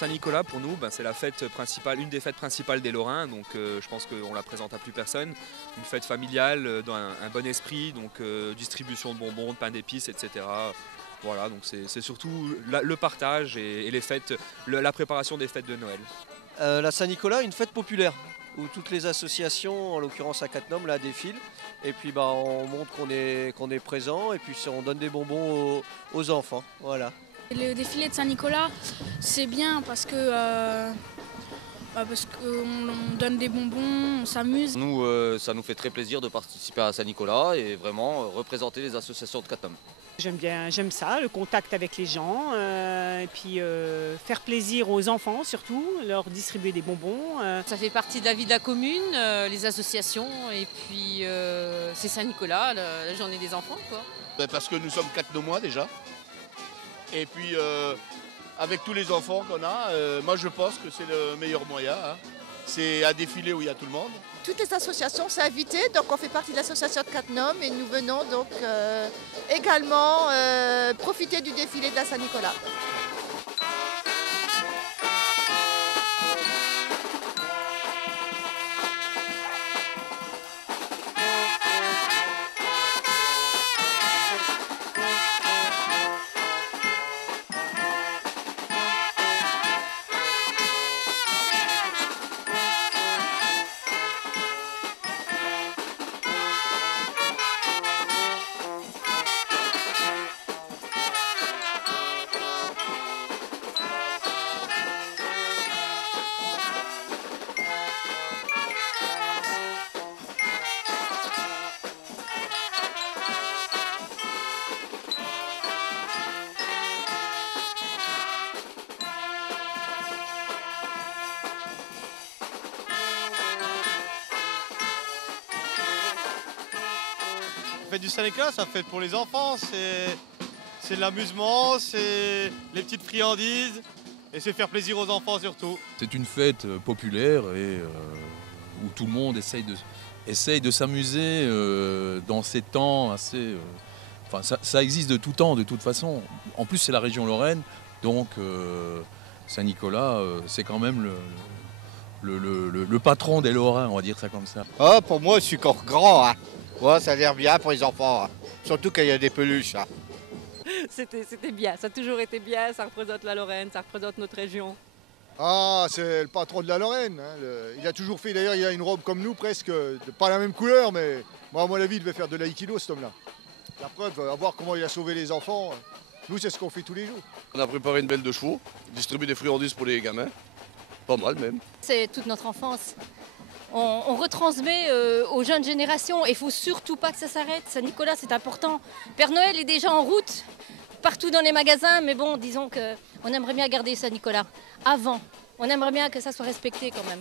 Saint-Nicolas, pour nous, c'est la fête principale, une des fêtes principales des Lorrains, donc je pense qu'on la présente à plus personne. Une fête familiale, dans un bon esprit, donc distribution de bonbons, de pain d'épices, etc. Voilà, donc c'est surtout le partage et les fêtes, la préparation des fêtes de Noël. La Saint-Nicolas, une fête populaire où toutes les associations, en l'occurrence à Cattenom, là défilent. Et puis on montre qu'on est présent et puis on donne des bonbons aux enfants. Voilà. Le défilé de Saint-Nicolas, c'est bien parce qu'on donne des bonbons, on s'amuse. Nous, ça nous fait très plaisir de participer à Saint-Nicolas et vraiment représenter les associations de Cattenom. J'aime ça, le contact avec les gens, et puis faire plaisir aux enfants surtout, leur distribuer des bonbons. Ça fait partie de la vie de la commune, les associations, et puis c'est Saint-Nicolas, la journée des enfants, quoi. Parce que nous sommes Cattenomois déjà, et puis avec tous les enfants qu'on a, moi je pense que c'est le meilleur moyen. C'est un défilé où il y a tout le monde. Toutes les associations sont invitées, donc on fait partie de l'association de Cattenom et nous venons donc également profiter du défilé de la Saint-Nicolas. La fête du Saint-Nicolas, ça fait pour les enfants, c'est de l'amusement, c'est les petites friandises et c'est faire plaisir aux enfants surtout. C'est une fête populaire et où tout le monde essaye de s'amuser dans ces temps assez... ça existe de tout temps, de toute façon. En plus, c'est la région Lorraine, donc Saint-Nicolas, c'est quand même le patron des Lorrains, on va dire ça comme ça. Oh, pour moi, je suis encore grand. Hein. Ouais, ça a l'air bien pour les enfants, hein. Surtout quand il y a des peluches. Hein. C'était bien, ça a toujours été bien, ça représente la Lorraine, ça représente notre région. Ah, c'est le patron de la Lorraine. Hein. Il a toujours fait, d'ailleurs, il a une robe comme nous, presque, pas la même couleur, mais moi, à mon avis, il devait faire de l'aïkido, cet homme-là. La preuve, à voir comment il a sauvé les enfants. Nous, c'est ce qu'on fait tous les jours. On a préparé une belle de chevaux, distribué des friandises pour les gamins. Pas mal même. C'est toute notre enfance. On retransmet aux jeunes générations et il ne faut surtout pas que ça s'arrête. Saint-Nicolas, c'est important. Père Noël est déjà en route, partout dans les magasins, mais bon, disons qu'on aimerait bien garder Saint-Nicolas avant. On aimerait bien que ça soit respecté quand même.